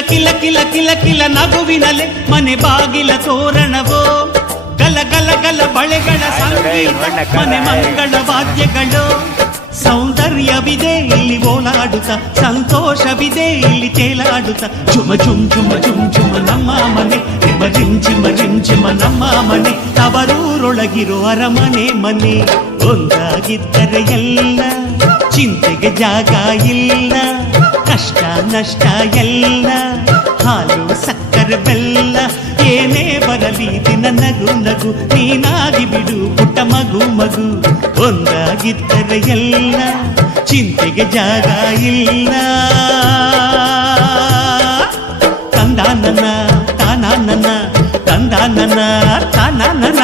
ಕಿಲ ಕಿಲ ಕಿಲ ಕಿಲ ನಗುವಿನಲೆ ಮನೆ ಬಾಗಿಲ ತೋರಣವೋ ಗಲ ಗಲ ಗಲ ಬಳೆಗಳ ಸಂಗೀತ ಮನೆ ಮಂಗಳ ವಾದ್ಯಗಳು ಸೌಂದರ್ಯವಿದೆ ಇಲ್ಲಿ ಓಲಾಡುತ್ತ ಸಂತೋಷವಿದೆ ಇಲ್ಲಿ ತೇಲಾಡುತ್ತ ಚುಮ ಚುಮ್ ಚುಮ ಚುಮ್ ಚುಮ ನಮ್ಮ ಮನೆ ಚಿಮ ಚಿಮ್ ಚಿಮ ಚಿಮ್ ಚಿಮ ನಮ್ಮ ಮನೆ ತವರೂರೊಳಗಿರೋ ಅರಮನೆ ಮನೆ ಒಂದಾಗಿದ್ದರೆ ಎಲ್ಲ ಚಿಂತೆಗೆ ಜಾಗ ಇಲ್ಲ ಕಷ್ಟ ನಷ್ಟ ಎಲ್ಲ, ಹಾಲು, ಸಕ್ಕರೆ ಬೆಲ್ಲ, ಏನೇ ಬರಲಿ ದಿನ ನಗು ನಗು, ನೀನಾಗಿ ಬಿಡು ಪುಟ್ಟ ಮಗು ಮಗು. ಒಂದಾಗಿದ್ದರೆ ಎಲ್ಲ, ಚಿಂತೆಗೆ ಜಾಗ ಇಲ್ಲ. ತಂದಾನನ, ತಾನಾನನ ತಂದಾನನ, ತಾನಾನನ.